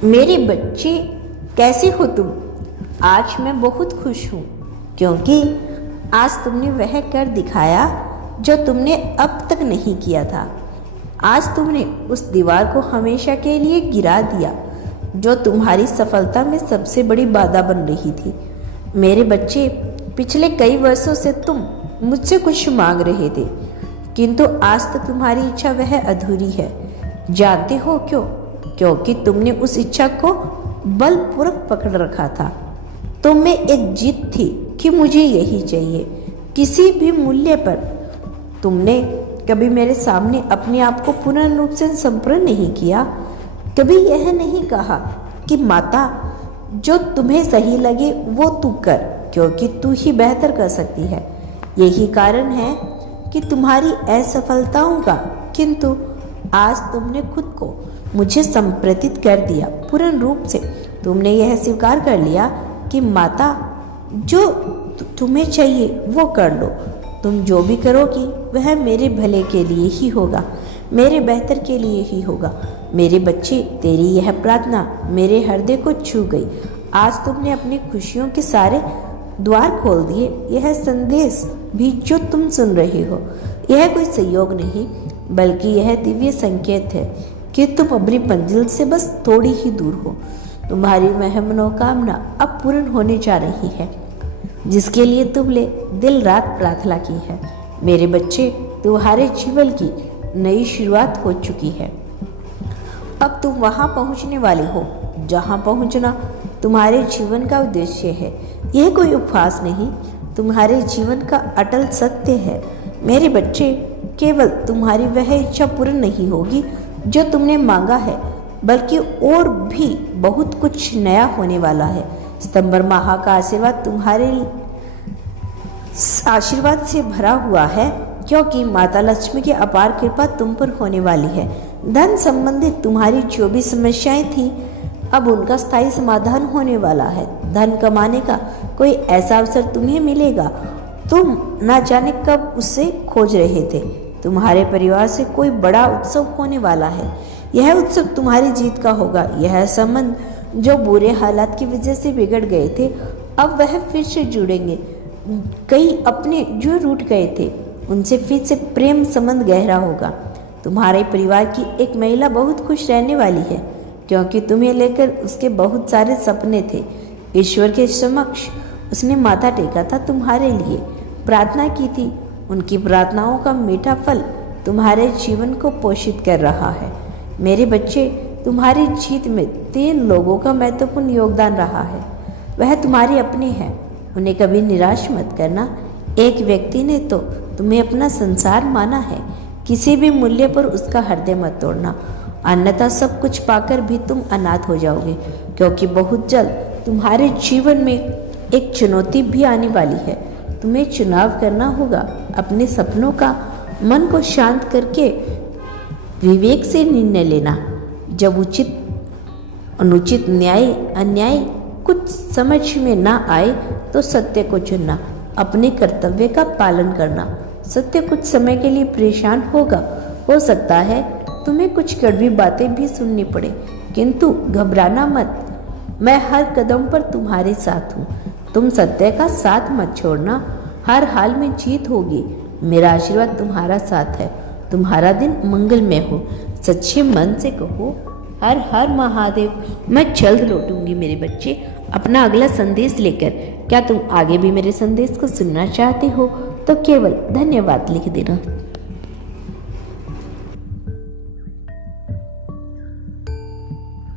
मेरे बच्चे, कैसे हो तुम? आज मैं बहुत खुश हूँ क्योंकि आज तुमने वह कर दिखाया जो तुमने अब तक नहीं किया था। आज तुमने उस दीवार को हमेशा के लिए गिरा दिया जो तुम्हारी सफलता में सबसे बड़ी बाधा बन रही थी। मेरे बच्चे, पिछले कई वर्षों से तुम मुझसे कुछ मांग रहे थे, किंतु आज तक तुम्हारी इच्छा वह अधूरी है। जानते हो क्यों? क्योंकि तुमने उस इच्छा को बलपूर्वक पकड़ रखा था। तो में एक जिद थी कि मुझे यही चाहिए, किसी भी मूल्य पर। तुमने कभी मेरे सामने अपने आप को पूर्ण रूप से समर्पण नहीं किया। कभी यह नहीं कहा कि माता, जो तुम्हें सही लगे वो तू कर, क्योंकि तू ही बेहतर कर सकती है। यही कारण है कि तुम्हारी असफलताओं का, किंतु आज तुमने खुद को मुझे समर्पित कर दिया पूर्ण रूप से। तुमने यह स्वीकार कर लिया कि माता, जो तुम्हें चाहिए वो कर लो। तुम जो भी करोगी वह मेरे भले के लिए ही होगा, मेरे बेहतर के लिए ही होगा। मेरे बच्चे, तेरी यह प्रार्थना मेरे हृदय को छू गई। आज तुमने अपनी खुशियों के सारे द्वार खोल दिए। यह संदेश भी जो तुम सुन रहे हो, यह कोई संयोग नहीं, बल्कि यह दिव्य संकेत है कि तुम अपनी मंजिल से बस थोड़ी ही दूर हो। तुम्हारी वह मनोकामना अब पूर्ण होने जा रही है जिसके लिए तुमने दिन रात प्रार्थना की है। मेरे बच्चे, तुम्हारे जीवन की नई शुरुआत हो चुकी है। अब तुम वहां पहुंचने वाले हो जहां पहुंचना तुम्हारे जीवन का उद्देश्य है। यह कोई उपहास नहीं, तुम्हारे जीवन का अटल सत्य है। मेरे बच्चे, केवल तुम्हारी वह इच्छा पूर्ण नहीं होगी जो तुमने मांगा है, बल्कि और भी बहुत कुछ नया होने वाला है। सितंबर माह का आशीर्वाद तुम्हारे आशीर्वाद से भरा हुआ है, क्योंकि माता लक्ष्मी की अपार कृपा तुम पर होने वाली है। धन संबंधित तुम्हारी जो भी समस्याएं थी, अब उनका स्थायी समाधान होने वाला है। धन कमाने का कोई ऐसा अवसर तुम्हें मिलेगा, तुम न जाने कब उसे खोज रहे थे। तुम्हारे परिवार से कोई बड़ा उत्सव होने वाला है। यह उत्सव तुम्हारी जीत का होगा। यह संबंध जो बुरे हालात की वजह से बिगड़ गए थे, अब वह फिर से जुड़ेंगे। कई अपने जो रूठ गए थे, उनसे फिर से प्रेम संबंध गहरा होगा। तुम्हारे परिवार की एक महिला बहुत खुश रहने वाली है, क्योंकि तुम्हें लेकर उसके बहुत सारे सपने थे। ईश्वर के समक्ष उसने माथा टेका था, तुम्हारे लिए प्रार्थना की थी। उनकी प्रार्थनाओं का मीठा फल तुम्हारे जीवन को पोषित कर रहा है। मेरे बच्चे, तुम्हारी जीत में 3 लोगों का महत्वपूर्ण योगदान रहा है। वह तुम्हारे अपने हैं, उन्हें कभी निराश मत करना। एक व्यक्ति ने तो तुम्हें अपना संसार माना है, किसी भी मूल्य पर उसका हृदय मत तोड़ना, अन्यथा सब कुछ पाकर भी तुम अनाथ हो जाओगे। क्योंकि बहुत जल्द तुम्हारे जीवन में एक चुनौती भी आने वाली है। तुम्हें चुनाव करना होगा। अपने सपनों का मन को शांत करके विवेक से निर्णय लेना। जब उचित अनुचित, न्याय अन्याय कुछ समझ में ना आए तो सत्य को चुनना, अपने कर्तव्य का पालन करना। सत्य कुछ समय के लिए परेशान होगा, हो सकता है तुम्हें कुछ कड़वी बातें भी सुननी पड़े, किंतु घबराना मत। मैं हर कदम पर तुम्हारे साथ हूँ। तुम सत्य का साथ मत छोड़ना, हर हाल में जीत होगी। मेरा आशीर्वाद तुम्हारा साथ है। तुम्हारा दिन मंगलमय हो। सच्चे मन से कहो, हर हर महादेव। मैं जल्द लौटूंगी मेरे बच्चे, अपना अगला संदेश लेकर। क्या तुम आगे भी मेरे संदेश को सुनना चाहते हो तो केवल धन्यवाद लिख देना।